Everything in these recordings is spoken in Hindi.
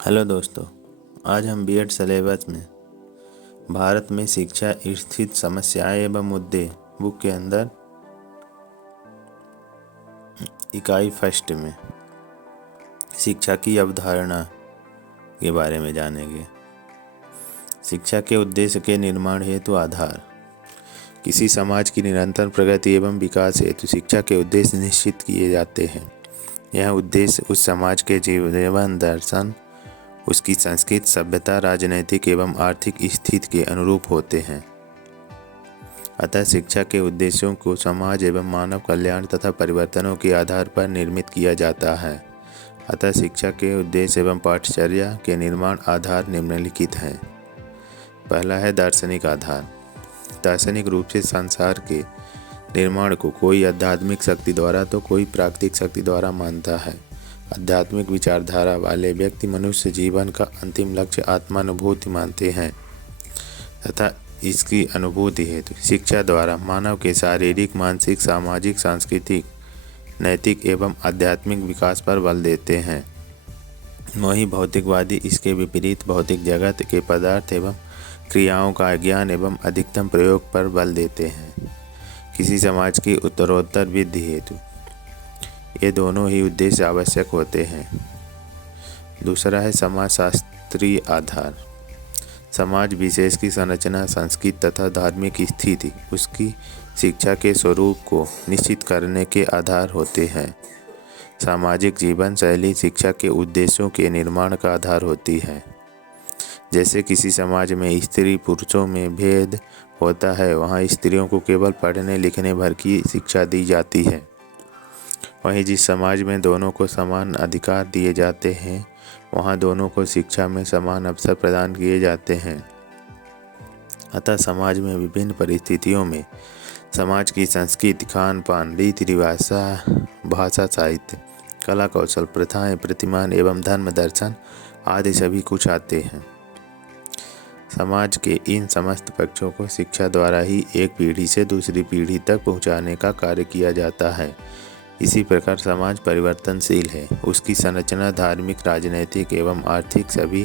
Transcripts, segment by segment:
हेलो दोस्तों, आज हम बीएड सिलेबस में भारत में शिक्षा स्थित समस्याएं एवं मुद्दे बुक के अंदर इकाई फर्स्ट में शिक्षा की अवधारणा के बारे में जानेंगे। शिक्षा के उद्देश्य के निर्माण हेतु आधार। किसी समाज की निरंतर प्रगति एवं विकास हेतु शिक्षा के उद्देश्य निश्चित किए जाते हैं। यह उद्देश्य उस समाज के जीवन दर्शन, उसकी संस्कृति, सभ्यता, राजनैतिक एवं आर्थिक स्थिति के अनुरूप होते हैं। अतः शिक्षा के उद्देश्यों को समाज एवं मानव कल्याण तथा परिवर्तनों के आधार पर निर्मित किया जाता है। अतः शिक्षा के उद्देश्य एवं पाठचर्या के निर्माण आधार निम्नलिखित हैं। पहला है दार्शनिक आधार। दार्शनिक रूप से संसार के निर्माण को कोई आध्यात्मिक शक्ति द्वारा तो कोई प्राकृतिक शक्ति द्वारा मानता है। आध्यात्मिक विचारधारा वाले व्यक्ति मनुष्य जीवन का अंतिम लक्ष्य आत्मानुभूति मानते हैं तथा इसकी अनुभूति हेतु शिक्षा द्वारा मानव के शारीरिक, मानसिक, सामाजिक, सांस्कृतिक, नैतिक एवं आध्यात्मिक विकास पर बल देते हैं। वहीं भौतिकवादी इसके विपरीत भौतिक जगत के पदार्थ एवं क्रियाओं का ज्ञान एवं अधिकतम प्रयोग पर बल देते हैं। किसी समाज की उत्तरोत्तर वृद्धि हेतु ये दोनों ही उद्देश्य आवश्यक होते हैं। दूसरा है समाजशास्त्रीय आधार। समाज विशेष की संरचना, संस्कृति तथा धार्मिक स्थिति उसकी शिक्षा के स्वरूप को निश्चित करने के आधार होते हैं। सामाजिक जीवन शैली शिक्षा के उद्देश्यों के निर्माण का आधार होती है। जैसे किसी समाज में स्त्री पुरुषों में भेद होता है, वहाँ स्त्रियों को केवल पढ़ने लिखने भर की शिक्षा दी जाती है। वहीं जिस समाज में दोनों को समान अधिकार दिए जाते हैं, वहाँ दोनों को शिक्षा में समान अवसर प्रदान किए जाते हैं। अतः समाज में विभिन्न परिस्थितियों में समाज की संस्कृति, खान पान, रीति रिवाज, भाषा, साहित्य, कला कौशल, प्रथाएं, प्रतिमान एवं धर्म दर्शन आदि सभी कुछ आते हैं। समाज के इन समस्त पक्षों को शिक्षा द्वारा ही एक पीढ़ी से दूसरी पीढ़ी तक पहुँचाने का कार्य किया जाता है। इसी प्रकार समाज परिवर्तनशील है। उसकी संरचना धार्मिक, राजनैतिक एवं आर्थिक सभी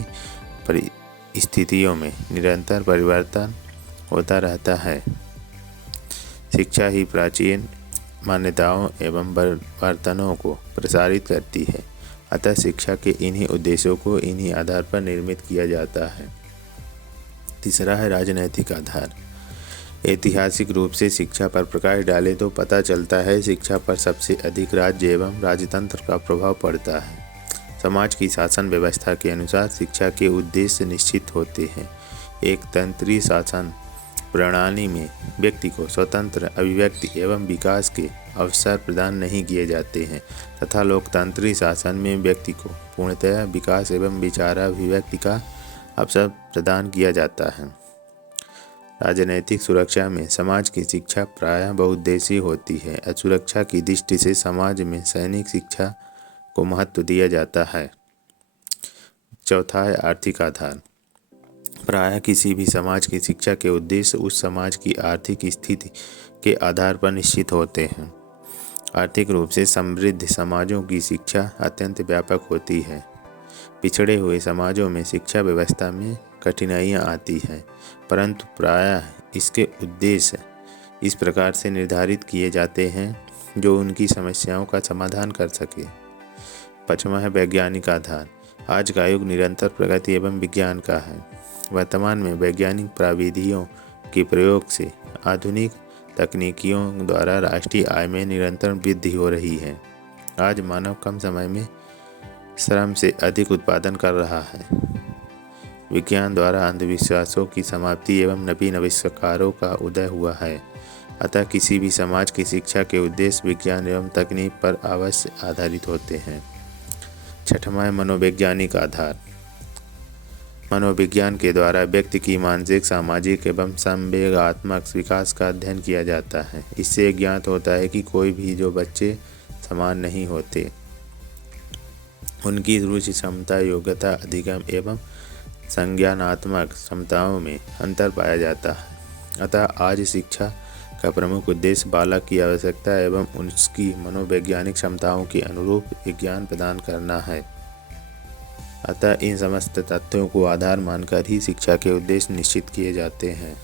परिस्थितियों में निरंतर परिवर्तन होता रहता है। शिक्षा ही प्राचीन मान्यताओं एवं बर्तनों को प्रसारित करती है। अतः शिक्षा के इन्हीं उद्देश्यों को इन्हीं आधार पर निर्मित किया जाता है। तीसरा है राजनैतिक आधार। ऐतिहासिक रूप से शिक्षा पर प्रकाश डाले तो पता चलता है शिक्षा पर सबसे अधिक राज्य एवं राजतंत्र का प्रभाव पड़ता है। समाज की शासन व्यवस्था के अनुसार शिक्षा के उद्देश्य निश्चित होते हैं। एक तंत्री शासन प्रणाली में व्यक्ति को स्वतंत्र अभिव्यक्ति एवं विकास के अवसर प्रदान नहीं किए जाते हैं तथा लोकतांत्रिक शासन में व्यक्ति को पूर्णतः विकास एवं विचाराभिव्यक्ति का अवसर प्रदान किया जाता है। राजनैतिक सुरक्षा में समाज की शिक्षा प्रायः बहुउद्देशीय होती है। सुरक्षा की दृष्टि से समाज में सैनिक शिक्षा को महत्व दिया जाता है। चौथा है आर्थिक आधार। प्रायः किसी भी समाज की शिक्षा के उद्देश्य उस समाज की आर्थिक स्थिति के आधार पर निश्चित होते हैं। आर्थिक रूप से समृद्ध समाजों की शिक्षा अत्यंत व्यापक होती है। पिछड़े हुए समाजों में शिक्षा व्यवस्था में कठिनाइयाँ आती हैं, परंतु प्रायः इसके उद्देश्य इस प्रकार से निर्धारित किए जाते हैं जो उनकी समस्याओं का समाधान कर सके। पाँचवां है वैज्ञानिक आधार। आज का युग निरंतर प्रगति एवं विज्ञान का है। वर्तमान में वैज्ञानिक प्रविधियों के प्रयोग से आधुनिक तकनीकियों द्वारा राष्ट्रीय आय में निरंतर वृद्धि हो रही है। आज मानव कम समय में श्रम से अधिक उत्पादन कर रहा है। विज्ञान द्वारा अंधविश्वासों की समाप्ति एवं नवीन आविष्कारों का उदय हुआ है। अतः किसी भी समाज की शिक्षा के उद्देश्य विज्ञान एवं तकनीक पर अवश्य आधारित होते हैं। छठवां है मनोवैज्ञानिक आधार। मनोविज्ञान के द्वारा व्यक्ति की मानसिक, सामाजिक एवं संवेगात्मक विकास का अध्ययन किया जाता है। इससे ज्ञात होता है कि कोई भी जो बच्चे समान नहीं होते, उनकी रुचि, क्षमता, योग्यता, अधिगम एवं संज्ञानात्मक क्षमताओं में अंतर पाया जाता है। अतः आज शिक्षा का प्रमुख उद्देश्य बालक की आवश्यकता एवं उसकी मनोवैज्ञानिक क्षमताओं के अनुरूप विज्ञान प्रदान करना है। अतः इन समस्त तथ्यों को आधार मानकर ही शिक्षा के उद्देश्य निश्चित किए जाते हैं।